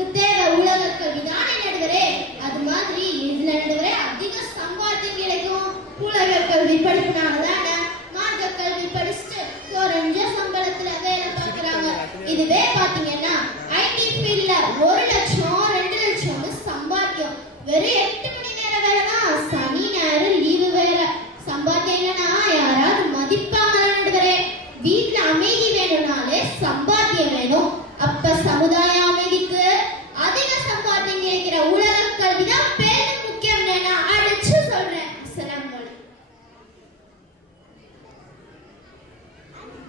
நமக்கு தேவை உலக கல்வி தானே நடுவரே. அது மாதிரி இதுல நடுவரே அதிக சம்பாத்தியம் கிடைக்கும். உலக கல்வி படிப்புனால தானே மார்க்க கல்வி படிச்சுட்டு குறைஞ்ச சம்பளத்துல வேலை பார்க்கறாங்க. இதுவே பாத்தீங்கன்னா ஐடி ஃபீல்ட்ல 1 லட்சம் 2 லட்சம்னு சம்பாத்தியம். வெறும் 8 மணி நேரம் வேலைனா சனி ஞாயிறு லீவு வேற. சம்பாத்தியம் இல்லைன்னா யாராவது மதிப்பாங்க நடுவரே. வீட்டுல அமைதி வேணும்னாலே சம்பாத்தியம் வேணும். அப்ப சமுதாய அமைதிக்கு அதிக சம்பாத்தியம் கிடைக்கிற உலக கல்விதான் பேரும் முக்கியம். நான் அடிச்சு சொல்றேன்.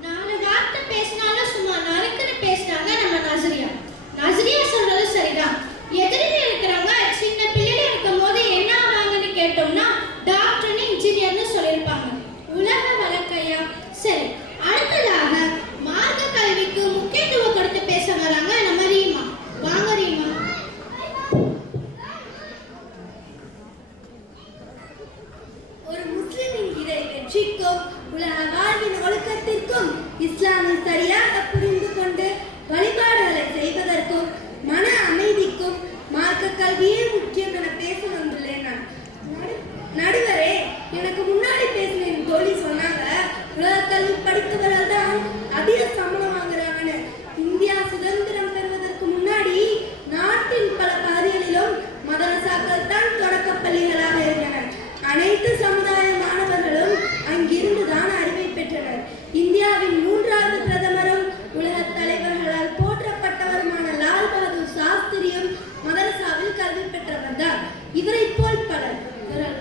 நாலு வார்த்தை பேசினாலும் சும்மா நறுக்குன்னு பேசினாங்க நம்ம நஸ்ரியா. நஸ்ரியா சொல்றது சரிதான். எதிரில இருக்கிறவங்க சின்ன பிள்ளைல இருக்கும் போது என்ன ஆவாங்கன்னு கேட்டோம்னா டாக்டர்னு இன்ஜினியர்னு சொல்லியிருப்பாங்க. உலக வழக்கையா. சரி, அடுத்ததாக மார்க்க கல்விக்கு முக்கியத்துவம் கொடுத்து பேச வராங்க நம்ம ரீமா. வாங்க ரீமா. ஒரு முஸ்லிமின் இறை வெற்றிக்கும் உலக வாழ்வின் ஒழுக்கத்திற்கும் இஸ்லாமை சரியாக புரிந்து கொண்டு வழிபாடுகளை செய்வதற்கும் மன அமைதிக்கும் மார்க்க கல்வியே முக்கியம் என பேச வந்துள்ளேன் நான். நடுவரே, எனக்கு முன்னாடி பேசின என் தோழி சொன்னாங்க உலக கல்வி படித்தவர்கள் தான் அதிக சம்பளம் வாங்குறாங்கன்னு. இந்தியா சுதந்திரம் பெறுவதற்கு முன்னாடி நாட்டின் பல பகுதிகளிலும் மதரசாக்கள் தான் தொடக்க பள்ளிகளாக இருந்தன. அனைத்து சமுதாய மாணவர்களும் அங்கிருந்துதான் அறிவை பெற்றனர். இந்தியாவின் 3வது பிரதமரும் உலக தலைவர்களால் போற்றப்பட்டவருமான லால் பகதூர் சாஸ்திரியும் மதரசாவில் கல்வி பெற்றவர் தான். இவரை போல் பலர்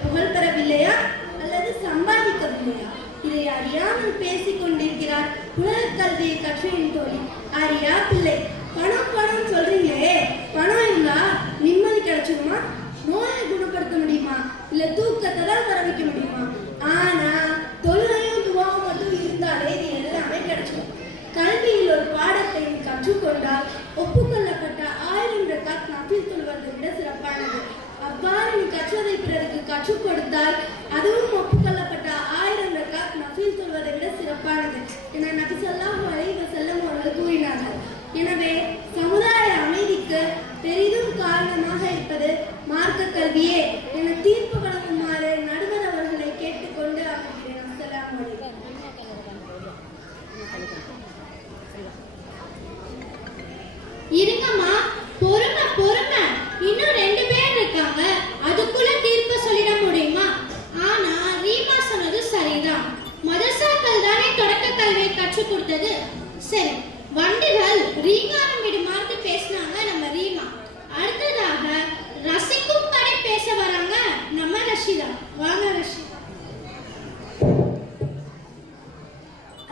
புகழ் பெறவில்லையா அல்லது சம்பாதிக்கவில்லையா? இதை அறியாமல் பேசிக் கொண்டிருக்கிறார் உலக கல்வியை கற்ற என் தோழி ஆரியா பிள்ளை. பணம் பணம் சொல்றீங்களே, பணம் இருந்தா நிம்மதி கிடைச்சிருமா? நோயை குணப்படுத்த முடியுமா? இல்ல தூக்கத்தை தான் வர வைக்க முடியுமா? ஆனா தொழுகையும் துவாவும் மட்டும் இருந்தாலே இது எல்லாமே கிடைச்சிடும். கல்வியில் ஒரு பாடத்தை கற்றுக்கொண்டால் ஒப்புக்கொள்ளப்பட்ட 1000 ரக்காத் நஃபில் தொழுவதை விட சிறப்பானது. அவ்வாறு நீ கற்றதை பிறருக்கு கற்றுக் கொடுத்தால் அதுவும் ஒப்புக்கொள்ளப்பட்ட 1000 ரக்காத் நஃபில் தொழுவதை விட சிறப்பானது என நபி ஸல்லல்லாஹு அலைஹி வஸல்லம் அவர்கள் கூறினார்கள். எனவே சமுதாய அமைதிக்கு பெரிதும் காரணமாக இருப்பது மார்க்க கல்வியே என தீர்ப்பு வழங்குமாறு நடுவர் அவர்களை கேட்டுக்கொண்டு அமர்கிறேன். அஸ்ஸலாமு அலைக்கும். இருங்கம்மா, பொறுமை பொறுமை. இன்னும் 2 பேர் இருக்காங்க. அதுக்குள்ள தீர்ப்பு சொல்லிட முடியுமா? ஆனா ரீமா சொன்னது சரிதான். மதரசாக்கள் தானே தொடக்க கல்வியை கற்றுக் கொடுத்தது. சரி, வண்டுகள் ரீங்காரம் விடுமாறு பேசினாங்க நம்ம ரீமா. அடுத்ததாக ரசிக்கும் படி பேச வராங்க நம்ம ரஷிதா. வாங்க ரஷிதா.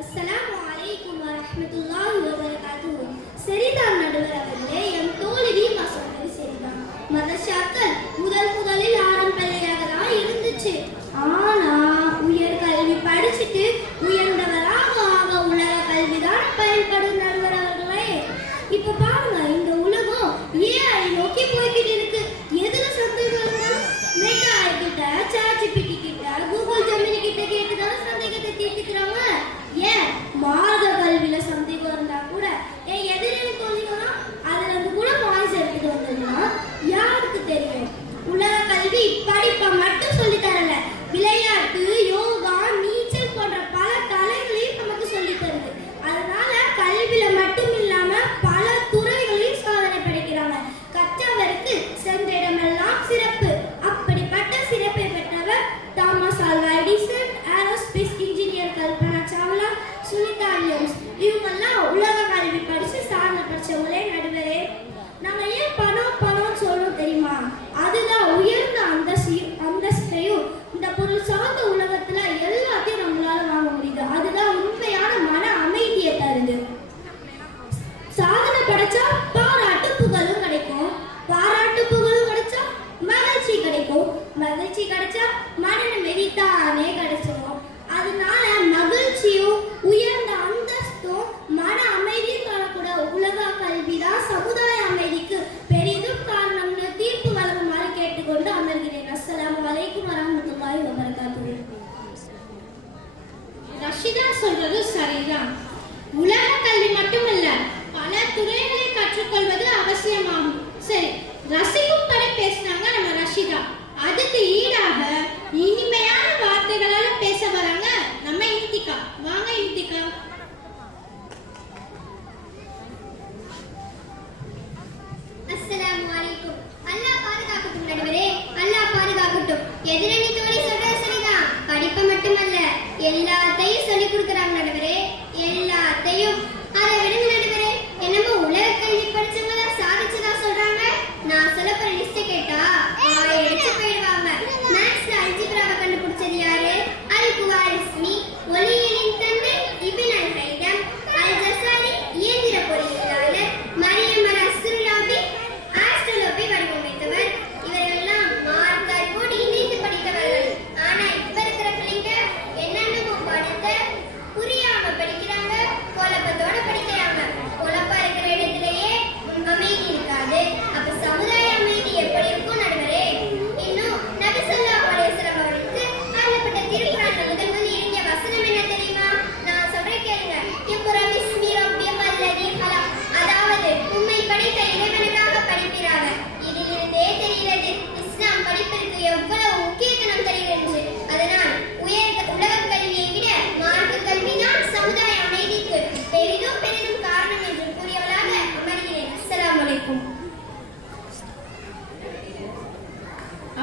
அஸ்ஸலாமு அலைக்கும் வரஹ்மத்துல்லாஹி வபரகாத்துஹு. சரிதான் நடுவர் அவர்களே, என் தோழி ரீமா சொன்னது சரிதான். மதரசாக்கள் முதலில் ஆரம்பலையாக தான் இருந்துச்சு. ஆனா உயர் கல்வி படிச்சுட்டு உயர்ந்தவராக ஆக உலக கல்விதான் பயன்படும்.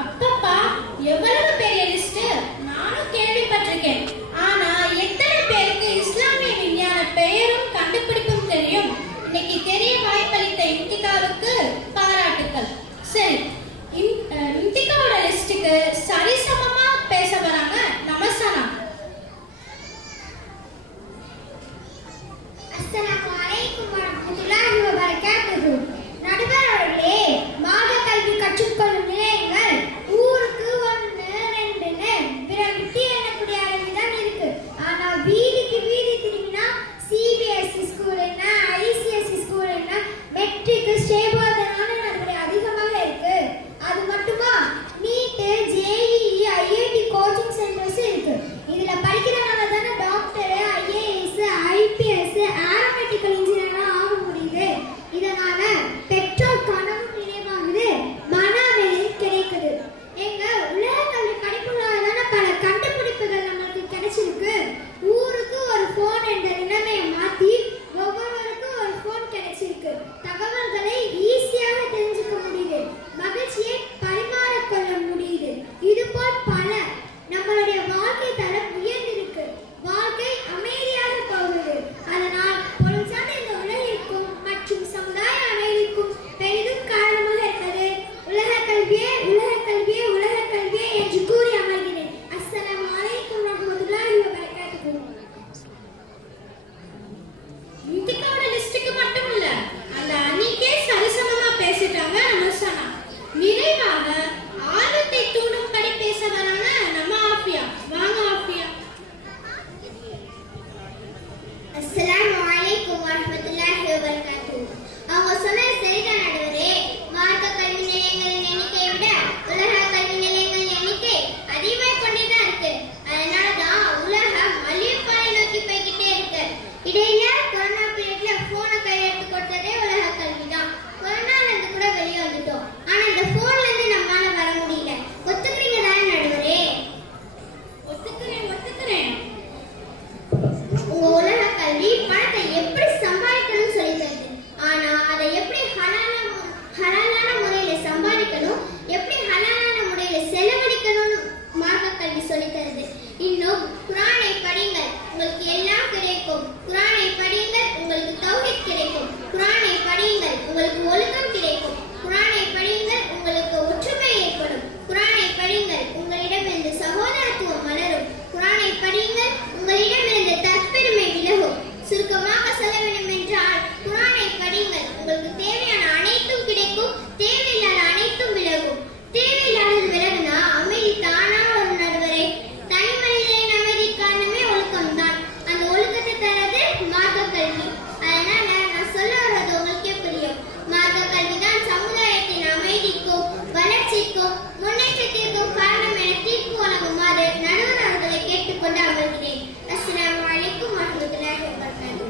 அப்பப்பா, எவ்வளவு பெரிய லிஸ்ட்! நானும் கேள்விப்பட்டிருக்கேன். ஆனா எத்தனை பேருக்கு இஸ்லாமிய விஞ்ஞான பெயரும் கண்டுபிடிப்பும் தெரியும்? இன்னைக்கு தெரிய வாய்ப்பளித்த இன்திகாவுக்கு பாராட்டுக்கள். சரி, இன்திகாவோட லிஸ்டுக்கு சரிசமமா பேச வராங்க நம்ம சனா. அஸ்ஸலாமு அலைக்கும் வரஹ்மத்துல்லாஹி வபரகாத்துஹு. நடுவர் அவர்களே, மாத கல்வி கற்றுக்கொள்ளும் நிலையங்கள் ஊருக்கு 1, 2ன்னு விரவிட்டு எண்ணக்கூடிய அளவுதான் இருக்கு. ஆனா வீதிக்கு வீதி திரும்பினா சிபிஎஸ்இ ஸ்கூல் என்ன, ஐசிஎஸ்இ ஸ்கூல் என்ன, மெட்ரிக், ஸ்டேட் போர்டுனால நடுவர் அதிகமாக இருக்கு. அது மட்டுமா, NEET, JEE, IIT coaching centres இருக்கு. இதுல படிக்கிறனால தானே doctor, IAS, IPS, aeronautical engineer ஆக முடியுது. இதனால பெற்றோர் கனவு நிறைவாகுது, மன அமைதியும் கிடைக்குது. எங்க உலக கல்வி படிப்புகளால தானே பல கண்டுபிடிப்புகள் நம்மளுக்கு கிடைச்சிருக்கு. ஊருக்கு ஒரு போன் என்ற நிலைமையை மாத்தி ஒவ்வொருவருக்கும் ஒரு போன் கிடைச்சிருக்கு. தகவல்களை ஈஸியாக தெரிஞ்சுக்க முடியுது, மகிழ்ச்சியை பரிமாறிக்கொள்ள முடியுது. இதுபோல் பல நம்மளுடைய வாழ்க்கை தரம் உயர்ந்திருக்கு, வாழ்க்கை அமைதியாக போகுது. அதனால் பொருள்சார்ந்த இந்த உலகிற்கும் மற்றும் சமுதாய அமைதிக்கும் பெரிதும் காரணமாக இருப்பது உலக கல்வியே, உலக கல்வியே, உலக கல்வியே என்று கூறி அமர்கிறேன். அஸ்ஸலாமு அலைக்கும் வரஹ்மத்துல்லாஹி வபரகாத்துஹு. இன்திகாவோட லிஸ்டுக்கு மட்டும் இல்ல, அந்த அணிக்கே சரிசமமா பேசிட்டாங்க நம்ம சனா. நிறைவாக ஆர்வத்தை தூண்டும்படி பேச வராங்க நம்ம ஆஃபியா. வாங்க ஆஃபியா. அஸ்ஸலாமு அலைக்கும் வரஹ்மத்துல்லாஹி வபரகாத்துஹு. அவங்க சொன்னது சரிதான் நடுவரே. மார்க்க கல்வி நிலையங்களின் எண்ணிக்கையை விட உலக கல்வி நிலையங்களின் எண்ணிக்கை அதிகமாக கொண்டேதான் இருக்கு. அதனாலதான் உலகம் மல்லிகைப்பாறை நோக்கி போய்கிட்டே இருக்கு. இடையில கொரோனா பீரியட்ல போனை கையில் எடுத்து கொடுத்ததே உலக கல்வி தான். கொரோனால இருந்து கூட வெளியே வந்துட்டோம். ஆனா இந்த போன்ல இருந்து நம்மளால வர முடியல. ஒத்துக்கிறீங்க தானே நடுவரே? ஒத்துக்கிறேன். உங்க உலக கல்வி பணத்தை எப்படி சம்பாதிக்கணும்னு சொல்லி தருது. ஆனா அதை எப்படி ஹலாலான முறையில சம்பாதிக்கணும், எப்படி ஹலாலான முறையில செலவழிக்கணும்னு மார்க்க கல்வி சொல்லி தருது. இன்னும் குர்ஆனை படியுங்கள், உங்களுக்கு எல்லாம் கிடைக்கும். குர்ஆனை படியுங்கள், உங்களுக்கு தௌஹீத் கிடைக்கும். குர்ஆனை படியுங்கள், உங்களுக்கு ஒழுக்கம் கிடைக்கும். குர்ஆனை படியுங்கள், உங்களுக்கு ஒற்றுமை ஏற்படும். குர்ஆனை படியுங்கள், உங்களிடமிருந்து சகோதரத்துவம் மலரும். குர்ஆனை படியுங்கள், உங்களிடமிருந்து தற்பெருமை விலகும். சுருக்கமாக சொல்ல வேண்டும் என்றால், குர்ஆனை படியுங்கள், உங்களுக்கு தேவையான அனைத்தும் கிடைக்கும், தேவையில்லாத அனைத்தும் விலகும். தேவையில்லாதது விலகுனா அமைதி தானா ஒரு நடுவரை. தனி மனிதனின் அமைதி காரணமே ஒழுக்கம்தான். அந்த ஒழுக்கத்தை தரது மார்க்க கல்வி. அதனால நான் சொல்ல வர்றது உங்களுக்கே புரியும். மார்க்க கல்விதான் சமுதாயத்தின் அமைதிக்கும் வளர்ச்சிக்கும் முன்னேற்றத்திற்கும் காரணம் என தீர்ப்பு வழங்குமாறு நடுவர் அவர்களை கேட்டுக்கொண்டு அமர்கிறேன். அஸ்ஸலாமு அலைக்கும் வரஹ்மத்துல்லாஹி வபரகாத்துஹு.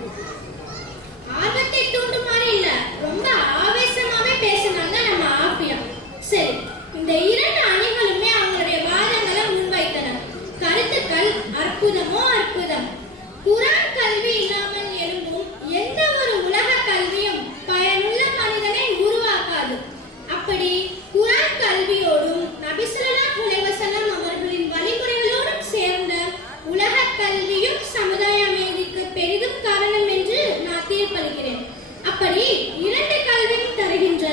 ஆர்வத்தை தூண்டுமாறு இல்ல, ரொம்ப ஆவேசமாவே பேசினாங்க நம்ம ஆஃபியா. சரி, இந்த இரண்டு அணிகளுமே அவங்களுடைய வாதங்களை முன்வைத்தனர். கருத்துக்கள் அற்புதமோ அற்புதம். குர்ஆன் கல்வி இல்லாமல் எழும்பும் எந்த ஒரு உலக கல்வியும் பயனுள்ள மனிதனை உருவாக்காது. அப்படி குர்ஆன் கல்வியோடும் நபி ஸல்லல்லாஹு அலைஹி வஸல்லம் அவர்களின் வழிமுறைகளோடும் சேர்ந்த உலக கல்வியும் சமுதாய அமைதிக்கு பெரிதும் காரணம் என்று நான் தீர்ப்பளிக்கிறேன். அப்படி இரண்டு கல்வியும் தருகின்ற